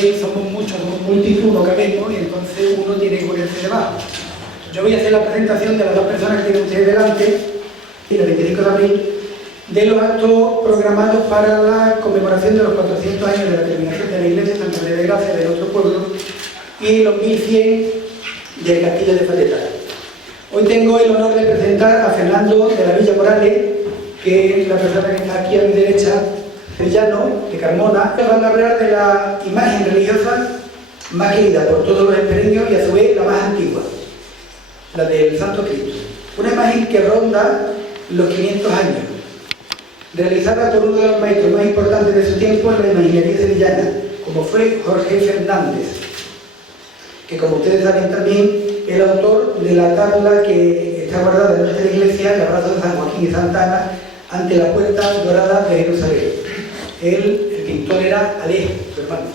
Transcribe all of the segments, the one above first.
veis, somos muchos, somos multitud, no cabemos, y entonces uno tiene que ponerse debajo. Yo voy a hacer la presentación de las dos personas que tienen ustedes delante, y el 25 de abril, de los actos programados para la conmemoración de los 400 años de la terminación de la iglesia de Santa María de Gracia de nuestro pueblo y los 1100 del Castillo de Fateta. Hoy tengo el honor de presentar a Fernando de la Villa Morales, que es la persona que está aquí a mi derecha, sevillano, de Carmona, que van a hablar de la imagen religiosa más querida por todos los extremeños y a su vez la más antigua, la del Santo Cristo. Una imagen que ronda los 500 años, realizada por uno de los maestros más importantes de su tiempo en la imaginería sevillana, como fue Jorge Fernández, que como ustedes saben también es el autor de la tabla que está guardada en nuestra iglesia, el abrazo de San Joaquín y Santa Ana, ante la puerta dorada de Jerusalén. El pintor era Alejo, su hermano.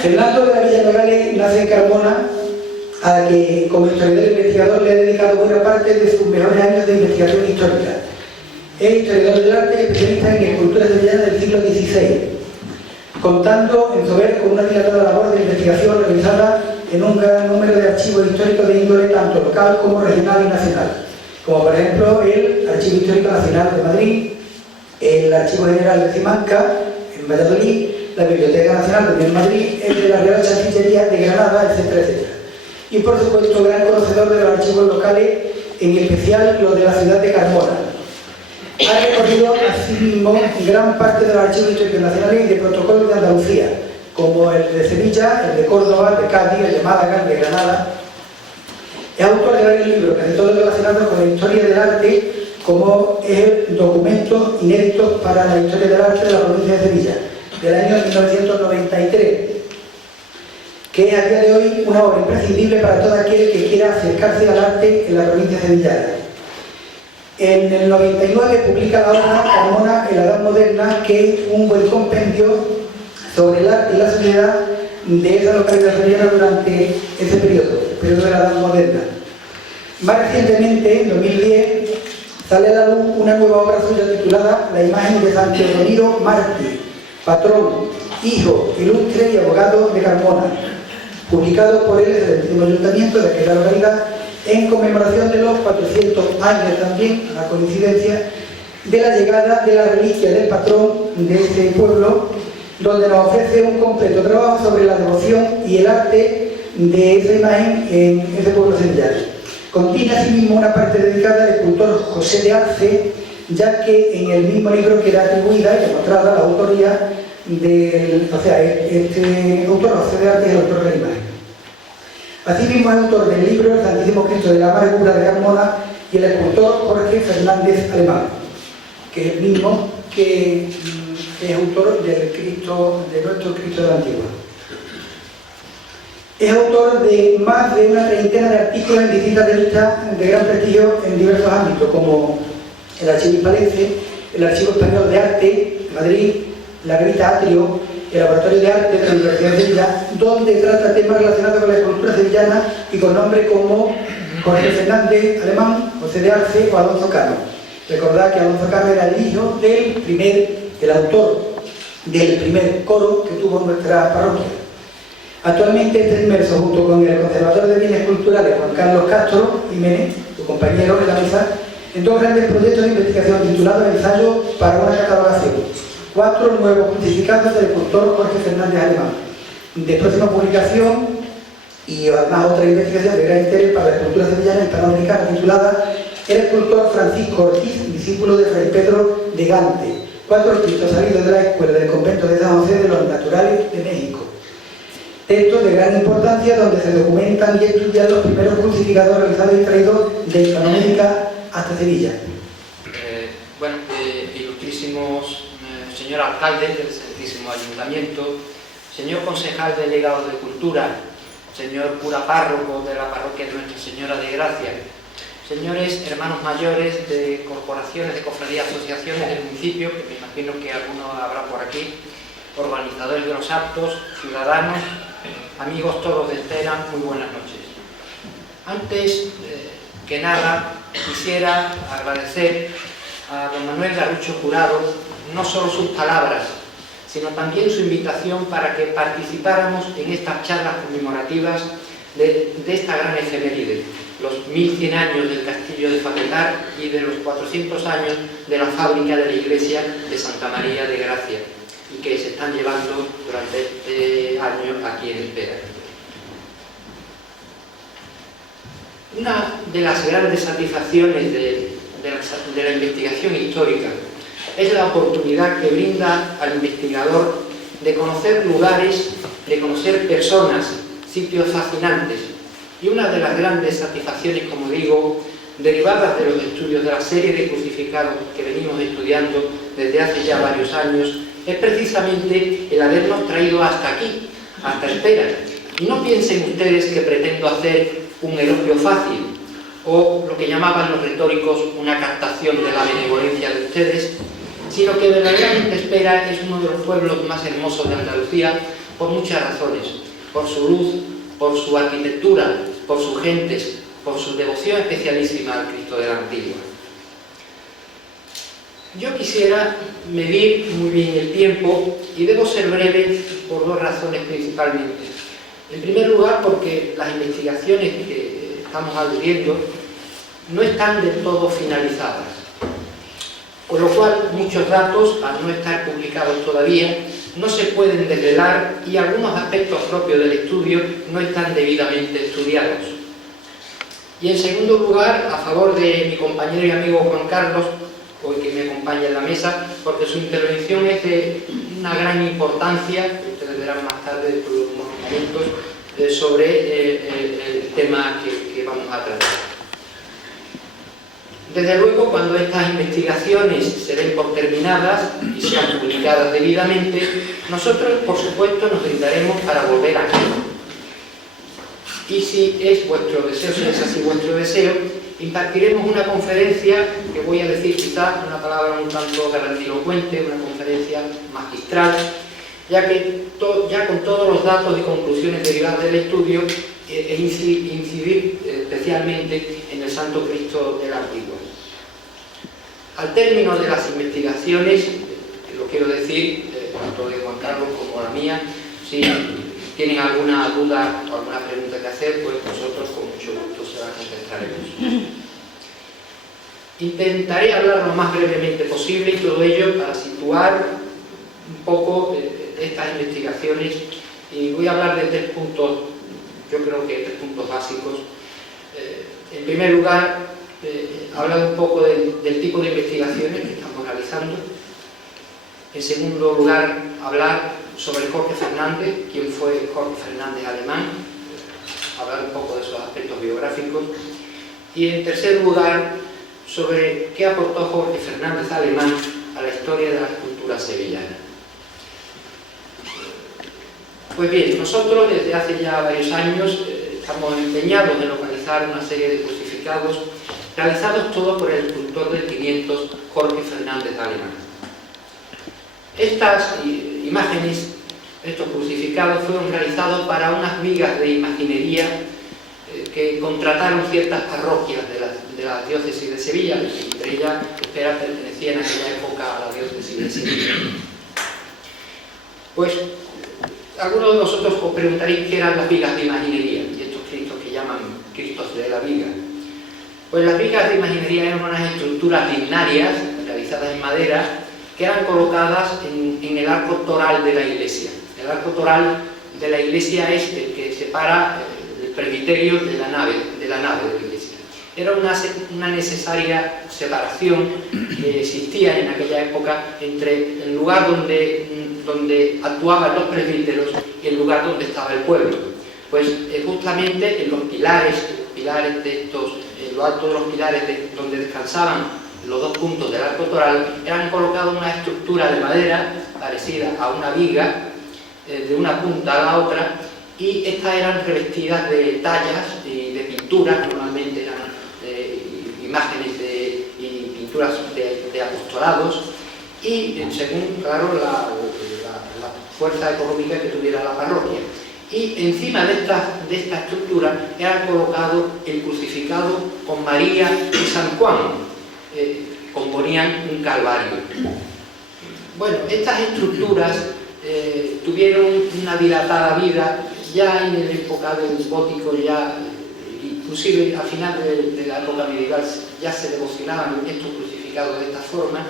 Fernando de la Villa Morales nace en Carmona, a la que como historiador e investigador le ha dedicado buena parte de sus mejores años de investigación histórica. Es historiador del arte, especialista en escultura sevillana del siglo XVI, contando en su haber con una dilatada labor de investigación realizada en un gran número de archivos históricos de índole tanto local como regional y nacional, como por ejemplo el Archivo Histórico Nacional de Madrid, el Archivo General de Simancas, en Valladolid, la Biblioteca Nacional de Madrid, el de la Real Chancillería de Granada, etcétera, etcétera. Y por supuesto, gran conocedor de los archivos locales, en especial los de la ciudad de Carmona. Ha recorrido asimismo gran parte de los archivos históricos nacionales y de protocolos de Andalucía, como el de Sevilla, el de Córdoba, el de Cádiz, el de Málaga, el de Granada. Es autor de varios libros, casi todos relacionados con la historia del arte, como el Documentos Inéditos para la Historia del Arte de la provincia de Sevilla, del año 1993, que es a día de hoy una obra imprescindible para todo aquel que quiera acercarse al arte en la provincia sevillana. En el 99 publica la obra Carmona en la Edad Moderna, que es un buen compendio sobre el arte y la sociedad de esa localidad sevillana durante ese periodo, el periodo de la Edad Moderna. Más recientemente, en 2010, sale a la luz una nueva obra suya titulada La imagen de San Teodomiro mártir, patrón, hijo, ilustre y abogado de Carmona, publicado por él en el último ayuntamiento de aquella localidad en conmemoración de los 400 años también, a coincidencia, de la llegada de la reliquia del patrón de este pueblo, donde nos ofrece un completo trabajo sobre la devoción y el arte de esa imagen en ese pueblo sevillano. Contiene asimismo una parte dedicada al escultor José de Arce, ya que en el mismo libro queda atribuida y demostrada la autoría del... O sea, este autor, José de Arce, es el autor de la imagen. Asimismo es autor del libro El Santísimo Cristo de la Amargura de Carmona y el escultor Jorge Fernández Alemán, que es el mismo que es autor del Cristo, de nuestro Cristo de la Antigua. Es autor de más de una treintena de artículos en distintas revistas de gran prestigio en diversos ámbitos, como el Archivo Hispalense, el Archivo Español de Arte de Madrid, la revista Atrio, el Laboratorio de Arte de la Universidad de Sevilla, donde trata temas relacionados con la escultura sevillana y con nombres como Jorge Fernández Alemán, José de Arce o Alonso Cano. Recordad que Alonso Cano era el hijo del autor del primer coro que tuvo nuestra parroquia. Actualmente está inmerso junto con el conservador de bienes culturales Juan Carlos Castro Jiménez, su compañero en la mesa, en dos grandes proyectos de investigación titulados Ensayo para una catalogación, 4 nuevos crucificados del escultor Jorge Fernández Alemán, de próxima publicación, y además otra investigación de gran interés para la escultura sevillana hispanoamericana titulada El escultor Francisco Ortiz, discípulo de Fray Pedro de Gante, 4 Cristos salidos de la escuela del convento de San José de los Naturales de México. Textos de gran importancia donde se documentan y estudian los primeros crucificados realizados y traídos de Hispanoamérica hasta Sevilla. Ilustrísimos señor alcalde del Santísimo Ayuntamiento, señor concejal delegado de Cultura, señor cura párroco de la parroquia de Nuestra Señora de Gracia, señores hermanos mayores de corporaciones, de cofradías, asociaciones del municipio, que me imagino que algunos habrá por aquí, organizadores de los actos, ciudadanos, amigos todos de Estera, muy buenas noches. Antes que nada, quisiera agradecer a don Manuel Garrucho Jurado no solo sus palabras, sino también su invitación para que participáramos en estas charlas conmemorativas de esta gran efeméride, los 1100 años del castillo de Faquetar y de los 400 años de la fábrica de la iglesia de Santa María de Gracia, y que se están llevando durante este año aquí en Espera. Una de las grandes satisfacciones de la investigación histórica es la oportunidad que brinda al investigador de conocer lugares, de conocer personas, sitios fascinantes, y una de las grandes satisfacciones, como digo, derivadas de los estudios de la serie de crucificados que venimos estudiando desde hace ya varios años, es precisamente el habernos traído hasta aquí, hasta Espera. Y no piensen ustedes que pretendo hacer un elogio fácil, o lo que llamaban los retóricos una captación de la benevolencia de ustedes, sino que verdaderamente Espera es uno de los pueblos más hermosos de Andalucía por muchas razones: por su luz, por su arquitectura, por sus gentes, por su devoción especialísima al Cristo de la Antigua. Yo quisiera medir muy bien el tiempo y debo ser breve por dos razones principalmente. En primer lugar, porque las investigaciones que estamos aludiendo no están del todo finalizadas, con lo cual muchos datos, al no estar publicados todavía, no se pueden desvelar y algunos aspectos propios del estudio no están debidamente estudiados. Y en segundo lugar, a favor de mi compañero y amigo Juan Carlos, hoy que me acompaña en la mesa, porque su intervención es de una gran importancia, que ustedes verán más tarde dentro de unos momentos, sobre el tema que vamos a tratar. Desde luego, cuando estas investigaciones se den por terminadas y sean publicadas debidamente, nosotros, por supuesto, nos brindaremos para volver aquí. Y si es vuestro deseo, si es así vuestro deseo, impartiremos una conferencia, que voy a decir quizás una palabra un tanto grandilocuente, una conferencia magistral, ya que ya con todos los datos y conclusiones derivadas del estudio, incidir especialmente en el Santo Cristo de la Antigua. Al término de las investigaciones, lo quiero decir, tanto de Juan Carlos como la mía, si tienen alguna duda o alguna pregunta que hacer, pues nosotros con mucho gusto se la contestaremos. Intentaré hablar lo más brevemente posible y todo ello para situar un poco estas investigaciones, y voy a hablar de tres puntos, yo creo que tres puntos básicos. En primer lugar, hablar un poco del tipo de investigaciones que estamos realizando. En segundo lugar, hablar sobre Jorge Fernández, quién fue Jorge Fernández alemán, hablar un poco de esos aspectos biográficos. Y en tercer lugar, sobre qué aportó Jorge Fernández alemán a la historia de la cultura sevillana. Pues bien, nosotros desde hace ya varios años estamos empeñados en localizar una serie de crucificados realizados todos por el escultor del 500 Jorge Fernández alemán. Estas imágenes, estos crucificados, fueron realizados para unas vigas de imaginería que contrataron ciertas parroquias de la diócesis de Sevilla, y entre ellas Espera pertenecía en aquella época a la diócesis de Sevilla. Pues algunos de vosotros os preguntaréis qué eran las vigas de imaginería y estos cristos que llaman cristos de la viga. Pues las vigas de imaginería eran unas estructuras lignarias realizadas en madera que eran colocadas en el arco toral de la iglesia. El arco toral de la iglesia es el que separa el presbiterio de la nave de la iglesia. Era una necesaria separación que existía en aquella época entre el lugar donde actuaban los presbíteros y el lugar donde estaba el pueblo. Pues justamente en los pilares de estos, en lo alto de los pilares donde descansaban los dos puntos del arco toral, eran colocados una estructura de madera parecida a una viga, de una punta a la otra, y estas eran revestidas de tallas y de pinturas, normalmente eran imágenes y pinturas de apostolados, y según, claro, la fuerza económica que tuviera la parroquia. Y encima de esta estructura era colocado el crucificado con María y San Juan, componían un calvario. Bueno, estas estructuras tuvieron una dilatada vida. Ya en la época del gótico, ya inclusive al final de la época medieval, ya se devocionaban estos crucificados de esta forma,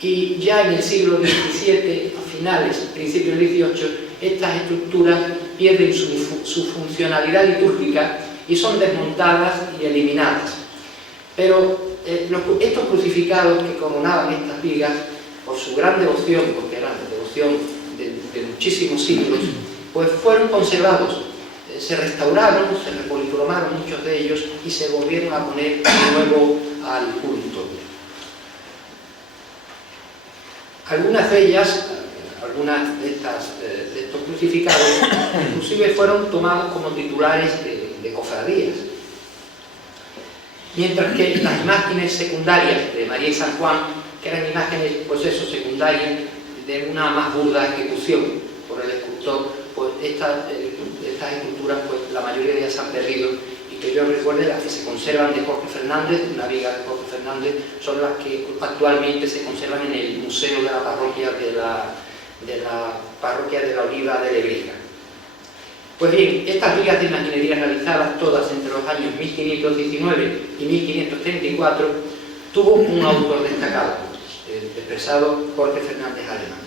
y ya en el siglo XVII, a finales, principios del XVIII, estas estructuras pierden su funcionalidad litúrgica y son desmontadas y eliminadas. Pero estos crucificados que coronaban estas vigas, por su gran devoción, porque eran devoción de muchísimos siglos, pues fueron conservados, se restauraron, se repolicromaron muchos de ellos y se volvieron a poner de nuevo al culto. Algunas de ellas, algunas de estos crucificados, inclusive fueron tomados como titulares de cofradías. Mientras que las imágenes secundarias de María y San Juan, que eran imágenes, pues eso, secundarias, de una más burda ejecución por el escultor, pues estas esculturas, pues la mayoría de ellas se han perdido, y que yo recuerde, las que se conservan de Jorge Fernández, una viga de Jorge Fernández, son las que actualmente se conservan en el Museo de la Parroquia de la Parroquia de la Oliva de Lebrija. Pues bien, estas vigas de imaginería realizadas todas entre los años 1519 y 1534 tuvo un autor destacado, el expresado Jorge Fernández Alemán.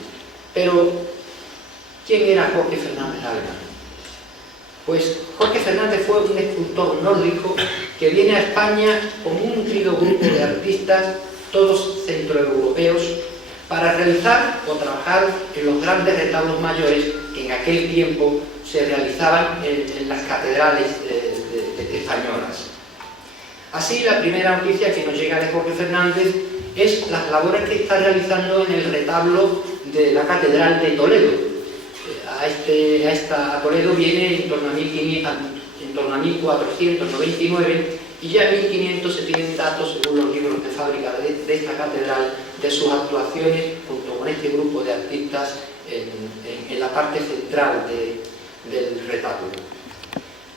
Pero, ¿quién era Jorge Fernández Alemán? Pues Jorge Fernández fue un escultor nórdico que viene a España con un nutrido grupo de artistas, todos centroeuropeos, para realizar o trabajar en los grandes retablos mayores que en aquel tiempo se realizaban en las catedrales españolas. Así, la primera noticia que nos llega de Jorge Fernández es las labores que está realizando en el retablo de la Catedral de Toledo. A Toledo viene en torno a 1499, y ya en 1500 se tienen datos, según los libros de fábrica de esta catedral, de sus actuaciones junto con este grupo de artistas en la parte central del retablo.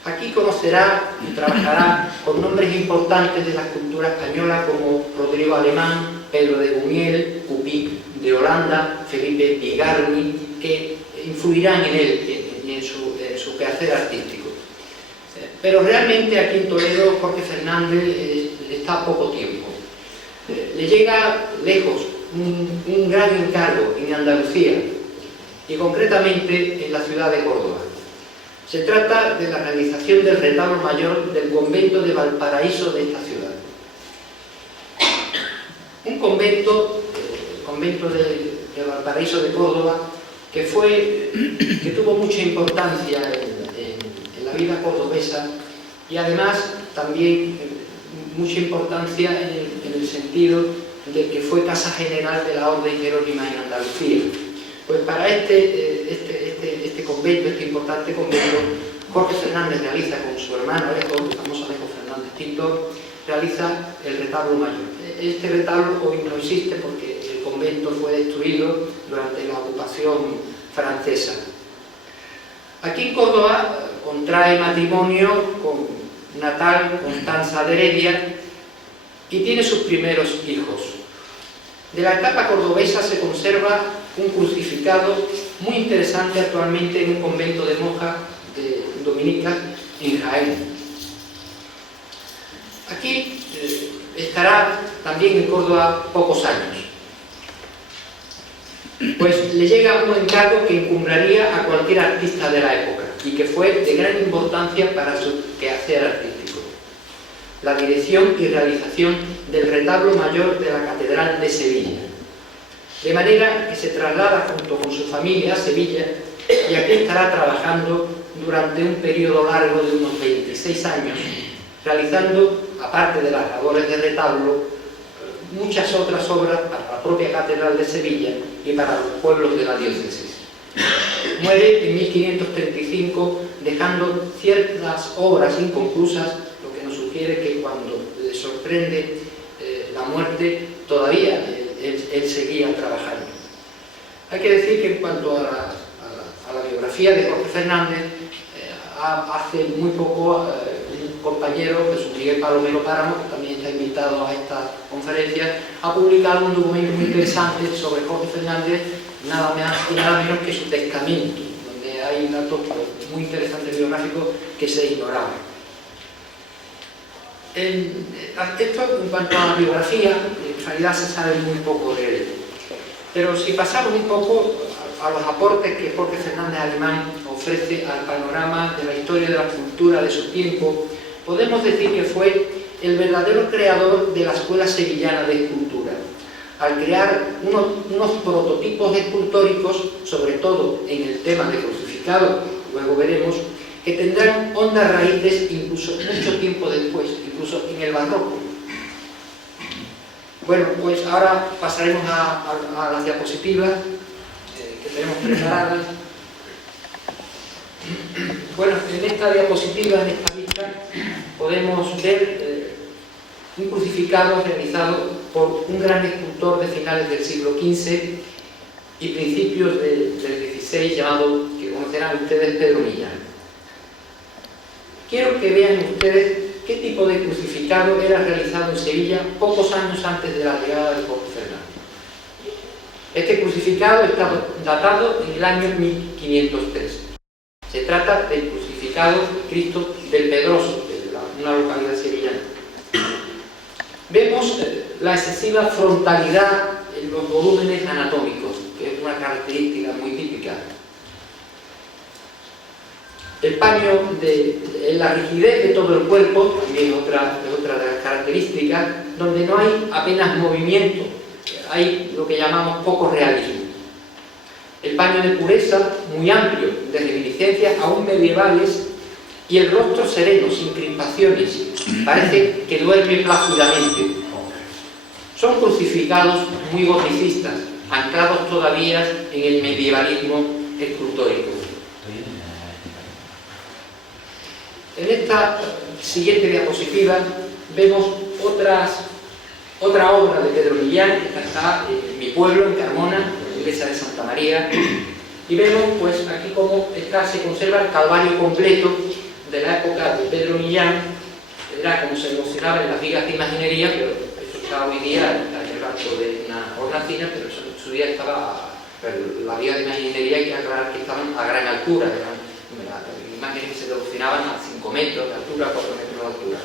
Aquí conocerá y trabajará con nombres importantes de la escultura española como Rodrigo Alemán, Pedro de Gumiel, Cupic de Holanda, Felipe Bigarni, que influirán en él y en su quehacer artístico. Pero realmente aquí en Toledo Jorge Fernández está poco tiempo. Le llega lejos un gran encargo en Andalucía, y concretamente en la ciudad de Córdoba. Se trata de la realización del retablo mayor del convento de Valparaíso de esta ciudad. Un convento, el convento de Valparaíso de Córdoba, que tuvo mucha importancia en la vida cordobesa, y además también mucha importancia en el sentido de que fue casa general de la Orden Jerónima en Andalucía. Pues para este convento, este importante convento, Jorge Fernández realiza con su hermano Alejo, el famoso Alejo Fernández Pintor, realiza el retablo mayor. Este retablo hoy no existe porque el convento fue destruido durante la ocupación francesa. Aquí en Córdoba contrae matrimonio con una tal Constanza de Heredia y tiene sus primeros hijos. De la etapa cordobesa se conserva un crucificado muy interesante actualmente en un convento de monjas dominicas en Jaén. Aquí estará también en Córdoba pocos años. Pues le llega un encargo que encumbraría a cualquier artista de la época y que fue de gran importancia para su quehacer artístico: la dirección y realización del retablo mayor de la Catedral de Sevilla. De manera que se traslada junto con su familia a Sevilla, y aquí estará trabajando durante un periodo largo de unos 26 años, realizando, aparte de las labores de retablo, muchas otras obras para la propia Catedral de Sevilla y para los pueblos de la diócesis. Muere en 1535, dejando ciertas obras inconclusas, lo que nos sugiere que cuando le sorprende la muerte, todavía él seguía trabajando. Hay que decir que en cuanto a la biografía de Jorge Fernández, hace muy poco un compañero, Jesús Miguel Palomero Páramo, que también está invitado a esta conferencia, ha publicado un documento muy interesante sobre Jorge Fernández, nada más y nada menos que su testamento, donde hay datos muy interesantes biográficos que se ignoraban. Esto en cuanto a la biografía, en realidad se sabe muy poco de él. Pero si pasamos un poco a los aportes que Jorge Fernández Alemán ofrece al panorama de la historia de la cultura de su tiempo, podemos decir que fue el verdadero creador de la Escuela Sevillana de Escultura, al crear unos prototipos escultóricos, sobre todo en el tema de crucificado, luego veremos, que tendrán hondas raíces incluso mucho tiempo después, incluso en el barroco. Bueno, pues ahora pasaremos a las diapositivas que tenemos preparadas. Bueno, en esta diapositiva, en esta vista, podemos ver un crucificado realizado por un gran escultor de finales del siglo XV y principios del XVI, llamado, que conocerán ustedes, Pedro Millán. Quiero que vean ustedes qué tipo de crucificado era realizado en Sevilla pocos años antes de la llegada de Jorge Fernández. Este crucificado está datado en el año 1503. Se trata del crucificado Cristo del Pedroso, de una localidad sevillana. Vemos la excesiva frontalidad en los volúmenes anatómicos, que es una característica muy típica. El paño, la rigidez de todo el cuerpo, también es otra de las características, donde no hay apenas movimiento, hay lo que llamamos poco realismo. El paño de pureza, muy amplio, de reminiscencias aún medievales, y el rostro sereno, sin crispaciones, parece que duerme plácidamente. Son crucificados muy goticistas, anclados todavía en el medievalismo escultórico. En esta siguiente diapositiva vemos otra obra de Pedro Millán. Esta está en mi pueblo, en Carmona, en la iglesia de Santa María, y vemos pues aquí cómo se conserva el Calvario completo de la época de Pedro Millán. Era como se devocionaba en las vigas de imaginería, pero eso está hoy día en el rancho de una hornacina, pero eso en su día estaba, la viga de imaginería hay que aclarar que estaban a gran altura, eran imágenes que se devocionaban a 5 metros de altura, 4 metros de altura.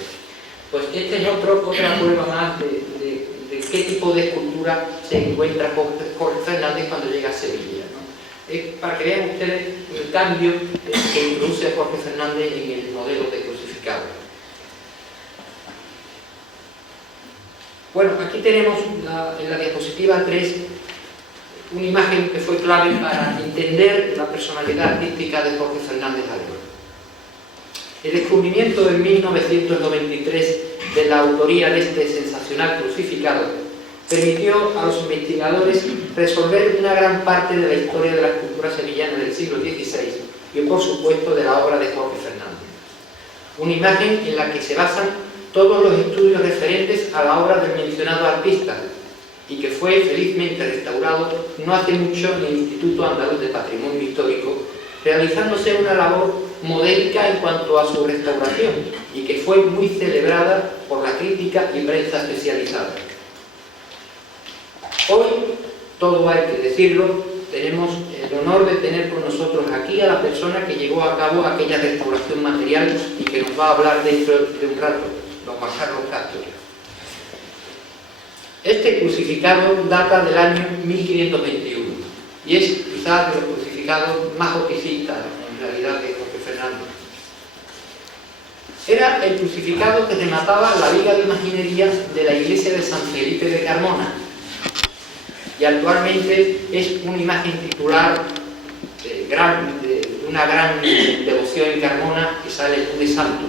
Pues este es otra prueba más de qué tipo de escultura se encuentra Jorge Fernández cuando llega a Sevilla, ¿no? Es para que vean ustedes el cambio que introduce Jorge Fernández en el modelo de crucificado. Bueno, aquí tenemos en la diapositiva 3 una imagen que fue clave para entender la personalidad artística de Jorge Fernández Alemán. El descubrimiento en 1993 de la autoría de este sensacional crucificado permitió a los investigadores resolver una gran parte de la historia de la escultura sevillana del siglo XVI y, por supuesto, de la obra de Jorge Fernández. Una imagen en la que se basan todos los estudios referentes a la obra del mencionado artista y que fue felizmente restaurado no hace mucho en el Instituto Andaluz de Patrimonio Histórico, realizándose una labor modélica en cuanto a su restauración y que fue muy celebrada por la crítica y prensa especializada. Hoy, todo hay que decirlo, tenemos el honor de tener con nosotros aquí a la persona que llevó a cabo aquella restauración material y que nos va a hablar dentro de un rato, don Juan Carlos Castro. Este crucificado data del año 1521 y es quizás de los crucificados más goticistas en realidad de Jorge Fernández. Era el crucificado que remataba la viga de imaginería de la iglesia de San Felipe de Carmona y actualmente es una imagen titular de una gran devoción en Carmona que sale de santo.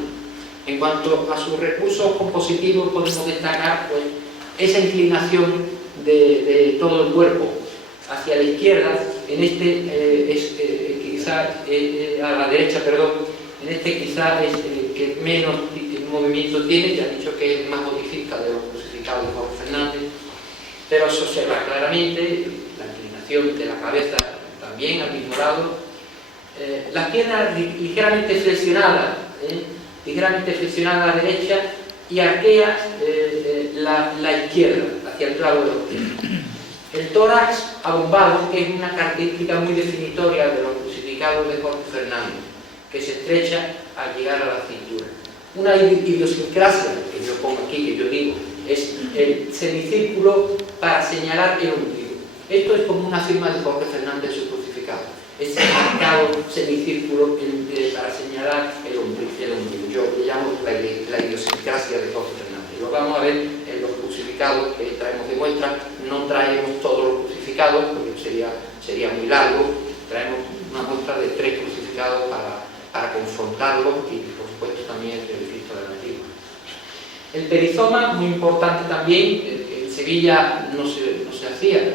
En cuanto a sus recursos compositivos podemos destacar pues, esa inclinación de todo el cuerpo hacia la izquierda, en a la derecha, perdón, en este quizá es el que menos movimiento tiene, ya he dicho que es el más goticista de los crucificados de Jorge Fernández, pero se observa claramente la inclinación de la cabeza también al mismo lado, las piernas ligeramente flexionadas a la derecha y arquea la izquierda hacia el lado de los pies. El tórax abombado es una característica muy definitoria de los crucificados de Jorge Fernández, que se estrecha al llegar a la cintura. Una idiosincrasia que yo pongo aquí, que yo digo, es el semicírculo para señalar el ombligo. Esto es como una firma de Jorge Fernández en su crucificado. Ese marcado semicírculo para señalar el ombligo. Yo le llamo la idiosincrasia de Jorge Fernández. Lo vamos a ver en los crucificados que traemos de muestra. No traemos todos los crucificados porque sería muy largo. Traemos una muestra de 3 crucificados para confrontarlos y, por supuesto, también el Cristo de la Antigua. El perizoma, muy importante también. En Sevilla no se hacía.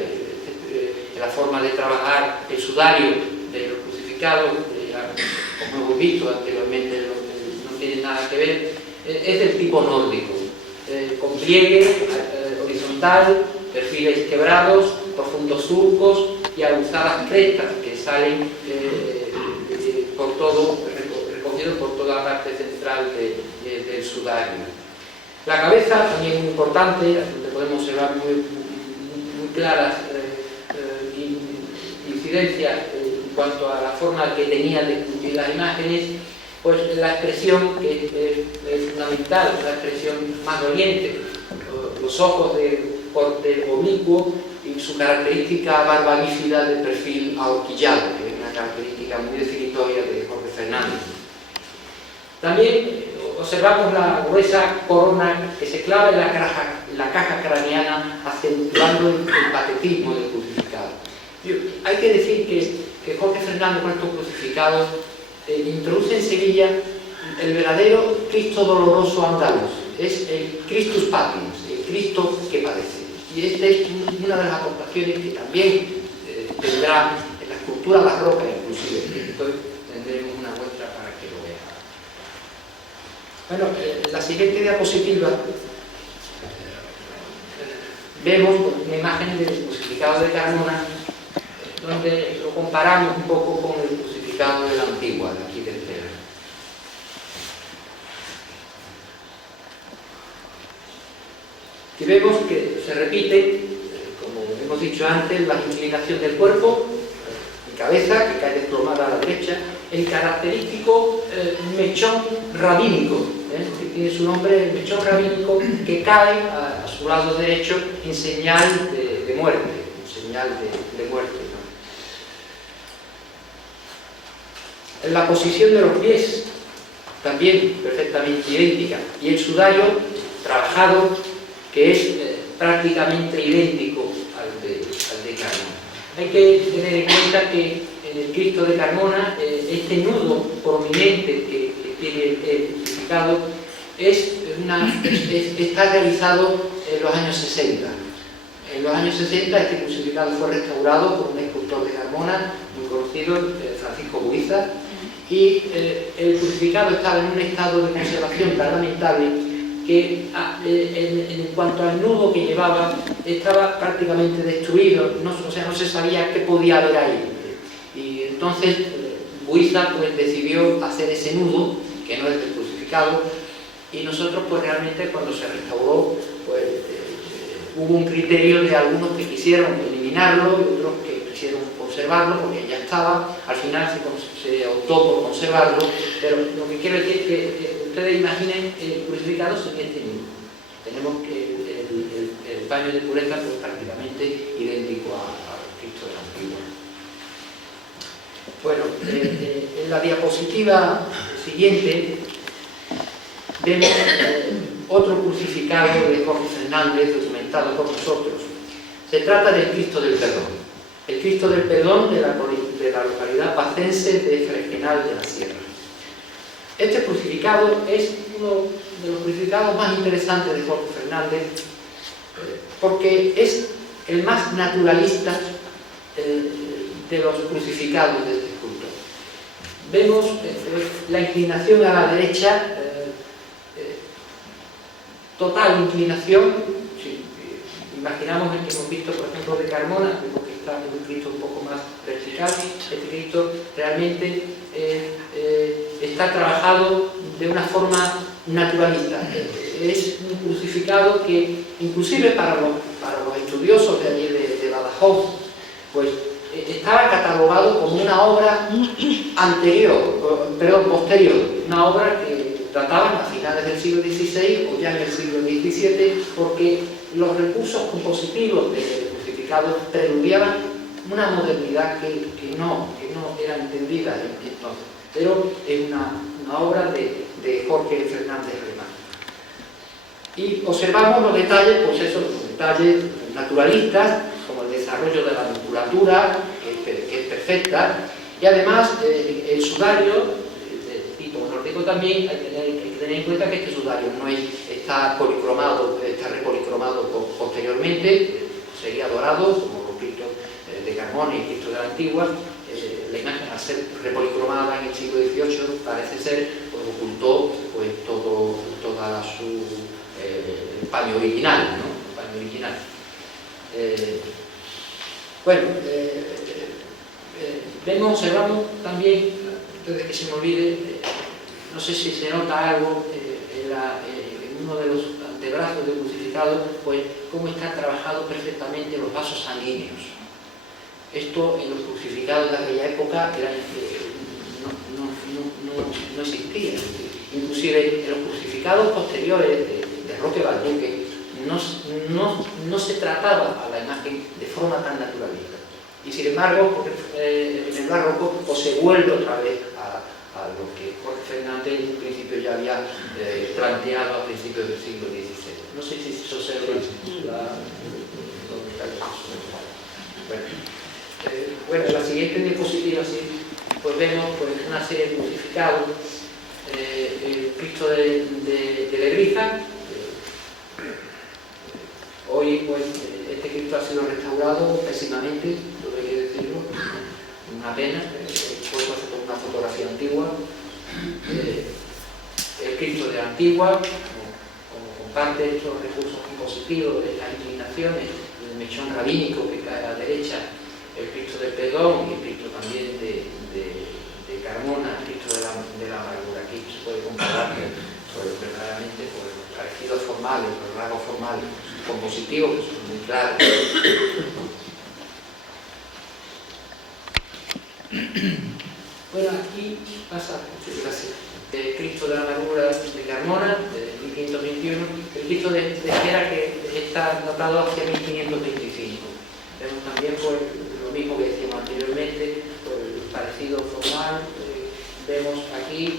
La forma de trabajar el sudario de los crucificados, como hemos visto anteriormente, no tiene nada que ver, es del tipo nórdico, con pliegue horizontal, perfiles quebrados, profundos surcos y aguzadas crestas que salen por todo, recogidos por toda la parte central del sudario. La cabeza también es muy importante, donde podemos observar muy claras incidencias en cuanto a la forma que tenía de esculpir las imágenes, pues la expresión que es fundamental, la expresión más doliente, los ojos de corte oblicuo y su característica barba bífida de perfil ahorquillado, que es una característica muy definitoria de Jorge Fernández. También observamos la gruesa corona que se clava en la caja craneana, acentuando el patetismo del crucificado. Hay que decir que Jorge Fernández, con estos crucificados, introduce en Sevilla el verdadero Cristo doloroso andaluz. Es el Christus Patens, el Cristo que padece. Y esta es una de las aportaciones que también tendrá en la escultura barroca, inclusive. Entonces tendremos una muestra para que lo vean. Bueno, en la siguiente diapositiva vemos una imagen del crucificado de Carmona, donde lo comparamos un poco con el crucificado de la Antigua, de aquí del Pedro. Y vemos que se repite, como hemos dicho antes, la inclinación del cuerpo, mi cabeza, que cae desplomada a la derecha, el característico mechón rabínico, que tiene su nombre, el mechón rabínico, que cae a su lado derecho en señal de muerte, en señal de muerte. La posición de los pies, también perfectamente idéntica, y el sudario trabajado, que es prácticamente idéntico al de Carmona. Hay que tener en cuenta que en el Cristo de Carmona, este nudo prominente que tiene el crucificado está realizado en los años 60. En los años 60 este crucificado fue restaurado por un escultor de Carmona, muy conocido, Francisco Buiza, y el crucificado estaba en un estado de conservación tan lamentable que en cuanto al nudo que llevaba estaba prácticamente destruido, o sea, no se sabía qué podía haber ahí. Y entonces Buiza pues decidió hacer ese nudo, que no es del crucificado, y nosotros pues realmente cuando se restauró pues hubo un criterio de algunos que quisieron eliminarlo y otros que quisieron conservarlo porque ya estaba. Al final se optó por conservarlo, pero lo que quiero decir es que ustedes imaginen el crucificado sin este nudo. Tenemos que el baño de pureza pues prácticamente idéntico al Cristo de la Antigua. Bueno, en la diapositiva siguiente vemos otro crucificado de Jorge Fernández documentado por nosotros. Se trata del Cristo del Perdón. El Cristo del Perdón de la localidad pacense de Fregenal de la Sierra. Este crucificado es uno de los crucificados más interesantes de Jorge Fernández porque es el más naturalista de los crucificados de este escultor. Vemos la inclinación a la derecha, total inclinación. Si imaginamos el que hemos visto, por ejemplo, de Carmona, vemos que está en un Cristo un poco más vertical. Este Cristo realmente está trabajado de una forma naturalista. Es un crucificado que, inclusive para los estudiosos de allí de Badajoz, Hof, pues estaba catalogado como una obra posterior, una obra que databa a finales del siglo XVI o ya en el siglo XVII, porque los recursos compositivos del crucificado preludiaban una modernidad que no era entendida entonces, pero es una obra de Jorge Fernández Remán. Y observamos los detalles, pues esos detalles naturalistas, como el desarrollo de la musculatura, que es perfecta, y además el sudario, de tipo nórdico también, hay que tener en cuenta que este sudario no está policromado, está repolicromado posteriormente, sería dorado, como los Cristos de Carmona y Cristo de la Antigua. La imagen, al ser repolicromada en el siglo XVIII, parece ser, pues ocultó pues, toda su paño original, ¿no? El paño original. Observamos también, antes de que se me olvide, no sé si se nota algo en uno de los antebrazos del crucificado, pues cómo están trabajados perfectamente los vasos sanguíneos. Esto en los crucificados de aquella época no existía. Inclusive en los crucificados posteriores de Roque Balduque no se trataba a la imagen de forma tan naturalista. Y sin embargo, en el barroco pues, se vuelve otra vez a lo que Jorge Fernández en un principio ya había planteado a principios del siglo XVI. No sé si se observa la siguiente diapositiva, sí, pues vemos pues, una serie de crucificados. El Cristo de Lebrija. Hoy pues, este Cristo ha sido restaurado pésimamente, todo hay que decirlo, una pena, puesto con una fotografía antigua. El Cristo de la Antigua, como comparte estos recursos compositivos de las inclinaciones, el mechón rabínico que cae a la derecha, el Cristo del Perdón y el Cristo también de Carmona, el Cristo de la Amargura. Aquí se puede comparar verdaderamente por los parecidos formales, los rasgos formales compositivos que son muy claros. Bueno, aquí pasa, gracias. El Cristo de la Amargura de Carmona, de 1521, el Cristo de Jera que está datado hacia 1525. Vemos también por lo mismo que decíamos anteriormente, por el parecido formal. Vemos aquí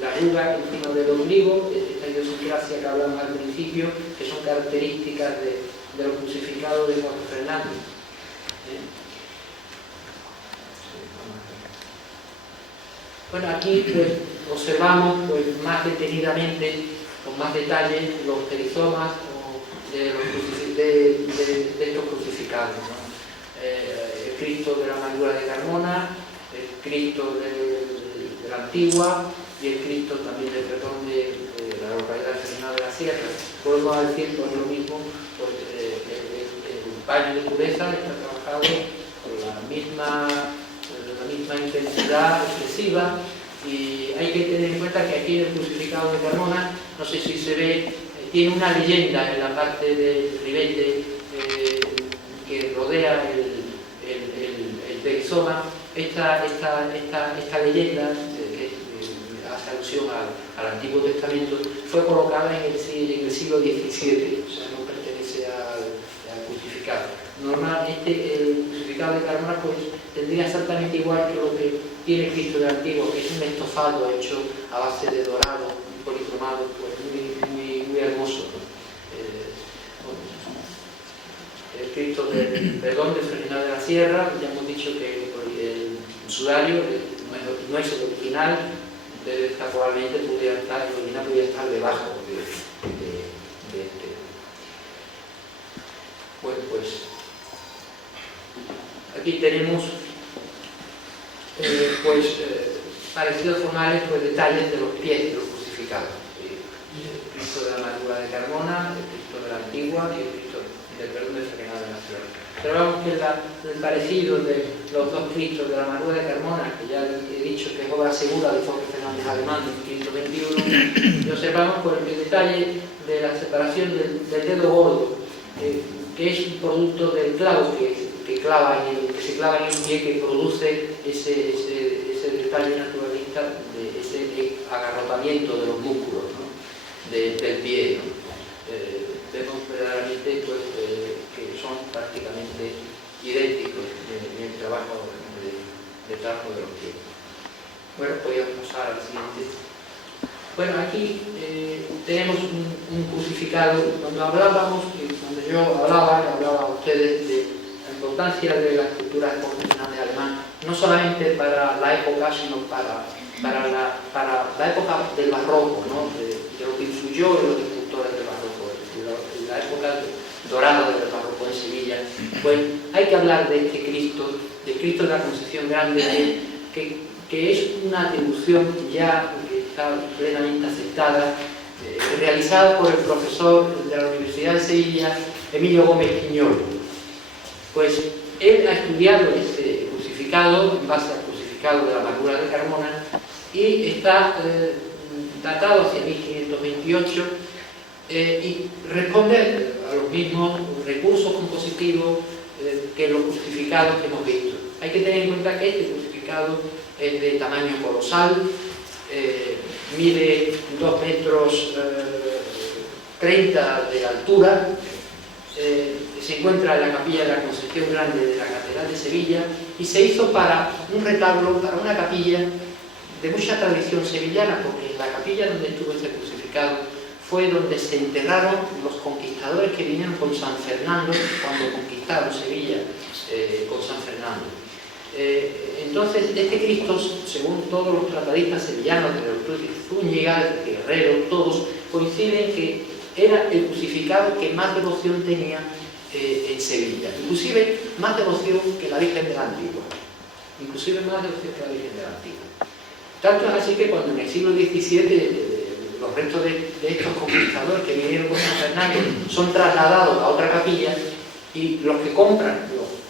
la arruga encima del ombligo, esta idiosincrasia que hablamos al principio, que son características de los crucificados de Jorge Fernández. Bueno, aquí pues, observamos pues, más detenidamente, con más detalle, los perizomas de estos crucificados, ¿no? El Cristo de la Amargura de Carmona, el Cristo de la Antigua y el Cristo también del Perdón de la localidad de Serenado de la Sierra. Podemos decir por lo mismo, pues, el paño de pureza está trabajado con la misma intensidad expresiva, y hay que tener en cuenta que aquí en el crucificado de Carmona, no sé si se ve, tiene una leyenda en la parte del ribete que rodea el perizoma. Esta leyenda, que hace alusión al Antiguo Testamento, fue colocada en el siglo XVII, o sea, no pertenece al crucificado. Normalmente el crucificado de Carmona pues, tendría exactamente igual que lo que tiene el Cristo del Antiguo, que es un estofado hecho a base de dorado, policromado, pues muy hermoso. El Cristo del Perdón de Serenado de la Sierra, ya hemos dicho que el sudario no es el original, debe estar probablemente, el original podría estar debajo de este. Bueno, pues aquí tenemos parecidos formales, pues detalles de los pies de los crucificados. El Cristo de la Amargura de Carmona, el Cristo de la Antigua y el Cristo del Perdón de Serenado de la Sierra. Pero vemos que el parecido de los dos Cristos de la Amargura de Carmona, que ya he dicho que es obra segura de Jorge Fernández Alemán del 1521, y observamos por el detalle de la separación del dedo gordo, que que es un producto del clavo que se clava en el pie, que produce ese detalle naturalista, ese agarrotamiento de los músculos, ¿no? del pie, ¿no? Vemos verdaderamente pues, que son prácticamente idénticos en el trabajo de los pies. Bueno, podríamos pasar al siguiente. Bueno, aquí tenemos un crucificado. Cuando yo hablaba a ustedes de la importancia de la escultura de Jorge Fernández Alemán, no solamente para la época, sino para la época del barroco, ¿no? de lo que influyó en los escultores del barroco, la época dorada del barroco en Sevilla. Pues hay que hablar de este Cristo, del Cristo de la Concepción Grande, que es una atribución ya que está plenamente aceptada, realizada por el profesor de la Universidad de Sevilla, Emilio Gómez Quiñol. Pues él ha estudiado este crucificado en base al crucificado de la amargura de Carmona y está datado hacia 1528 y responde a los mismos recursos compositivos que los crucificados que hemos visto. Hay que tener en cuenta que este crucificado es de tamaño colosal, mide 2 metros 30 de altura, se encuentra en la capilla de la Concepción Grande de la Catedral de Sevilla y se hizo para un retablo, para una capilla de mucha tradición sevillana, porque la capilla donde estuvo este crucificado fue donde se enterraron los conquistadores que vinieron con San Fernando cuando conquistaron Sevilla con San Fernando. Entonces, este Cristo, según todos los tratadistas sevillanos, de Zúñiga, de Guerrero, todos coinciden que era el crucificado que más devoción tenía en Sevilla, inclusive más devoción que la Virgen de la Antigua, Tanto es así que cuando en el siglo XVII los restos de estos conquistadores que vinieron con San Fernando son trasladados a otra capilla y los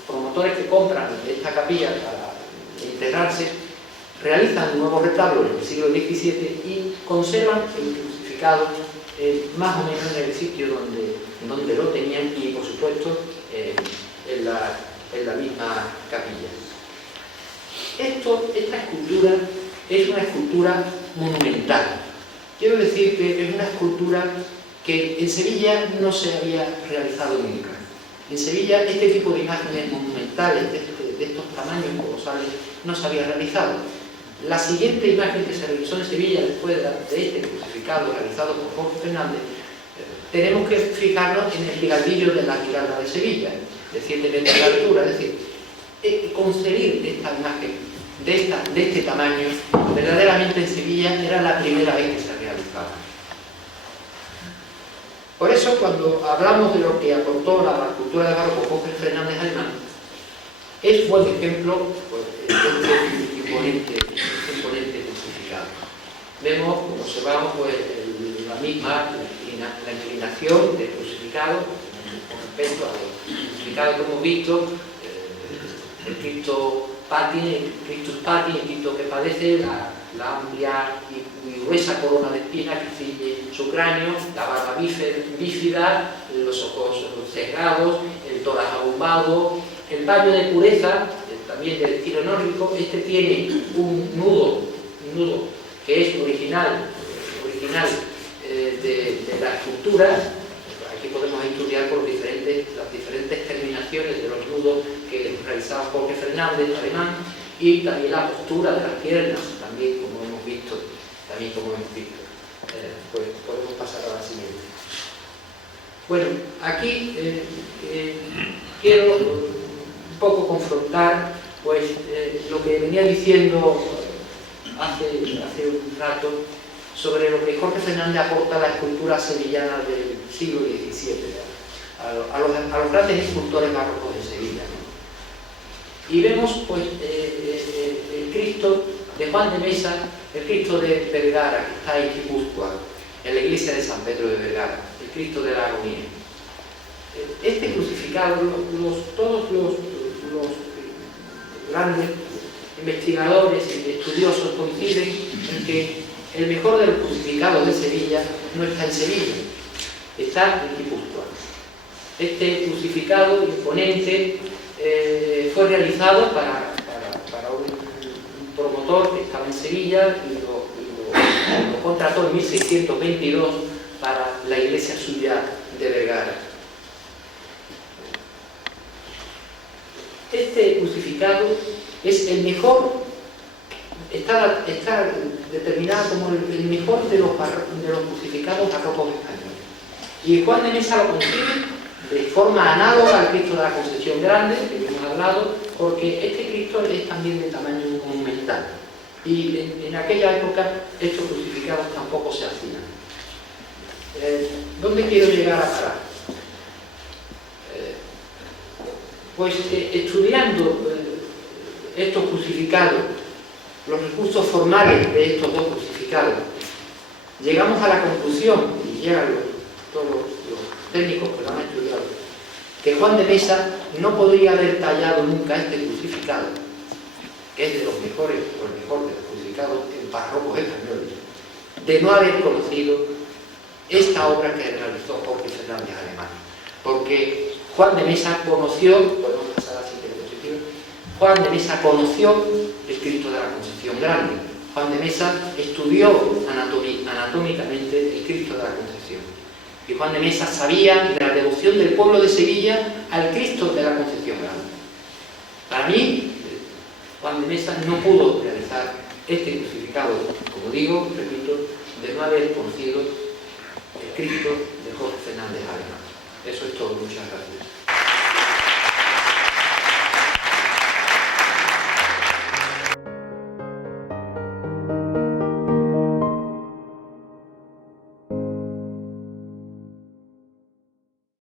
promotores que compran esta capilla para enterrarse realizan un nuevo retablo en el siglo XVII y conservan el crucificado más o menos en el sitio donde lo tenían y por supuesto en la misma capilla. Esta escultura es una escultura monumental. Quiero decir que es una escultura que en Sevilla no se había realizado nunca. En Sevilla este tipo de imágenes monumentales, de estos tamaños colosales, no se había realizado. La siguiente imagen que se realizó en Sevilla después de este crucificado realizado por Jorge Fernández, tenemos que fijarnos en el giraldillo de la Giralda de Sevilla, de 7 metros de altura. Es decir, concebir esta imagen de este tamaño, verdaderamente en Sevilla era la primera vez que se realizaba. Por eso, cuando hablamos de lo que aportó la escultura de barroco Jorge Fernández Alemán, es buen ejemplo pues, de este imponente crucificado. Vemos, observamos pues, la inclinación del crucificado con respecto al crucificado que hemos visto, el Cristo Pati, el Cristo que padece la amplia y gruesa corona de espinas que ciñe su cráneo, la barba bífida, los ojos cerrados, el tórax abombado, el baño de pureza, también del estilo nórdico. Este tiene un nudo que es original de la escultura. Aquí podemos estudiar por las diferentes terminaciones de los nudos que realizaba Jorge Fernández Alemán y también la postura de las piernas, también como hemos visto. Pues podemos pasar a la siguiente. Bueno, aquí quiero un poco confrontar pues, lo que venía diciendo hace un rato sobre lo que Jorge Fernández aporta a la escultura sevillana del siglo XVII, a los grandes escultores barrocos de Sevilla, ¿no? Y vemos pues, el Cristo de Juan de Mesa, el Cristo de Vergara, que está en Guipúzcoa, en la iglesia de San Pedro de Vergara, el Cristo de la Agonía. Este crucificado, todos los grandes investigadores y estudiosos coinciden en que el mejor de los crucificados de Sevilla no está en Sevilla, está en Guipúzcoa. Este crucificado imponente fue realizado para un promotor que estaba en Sevilla y lo contrató en 1622 para la iglesia suya de Vergara. Este crucificado es el mejor, está determinado como el mejor de los crucificados barrocos españoles. Y Juan de Mesa lo consigue de forma análoga al Cristo de la Concepción Grande, que hemos hablado, porque este Cristo es también de tamaño monumental. Y en aquella época estos crucificados tampoco se hacían. ¿Dónde quiero llegar a parar? Pues estudiando estos crucificados, los recursos formales de estos dos crucificados, llegamos a la conclusión, y llegan todos los técnicos que lo han estudiado, que Juan de Mesa no podría haber tallado nunca este crucificado, que es de los mejores, o el mejor de los crucificados en barrocos españoles, de no haber conocido esta obra que realizó Jorge Fernández Alemán. Porque Juan de Mesa conoció, podemos pasar a la siguiente diapositiva, Juan de Mesa conoció el Cristo de la Concepción Grande. Juan de Mesa estudió anatómicamente el Cristo de la Concepción. Y Juan de Mesa sabía de la devoción del pueblo de Sevilla al Cristo de la Concepción Grande. Para mí, Juan de Mesa no pudo realizar este crucificado, como digo, repito, de no haber conocido el Cristo de Jorge Fernández Alemán. Eso es todo. Muchas gracias.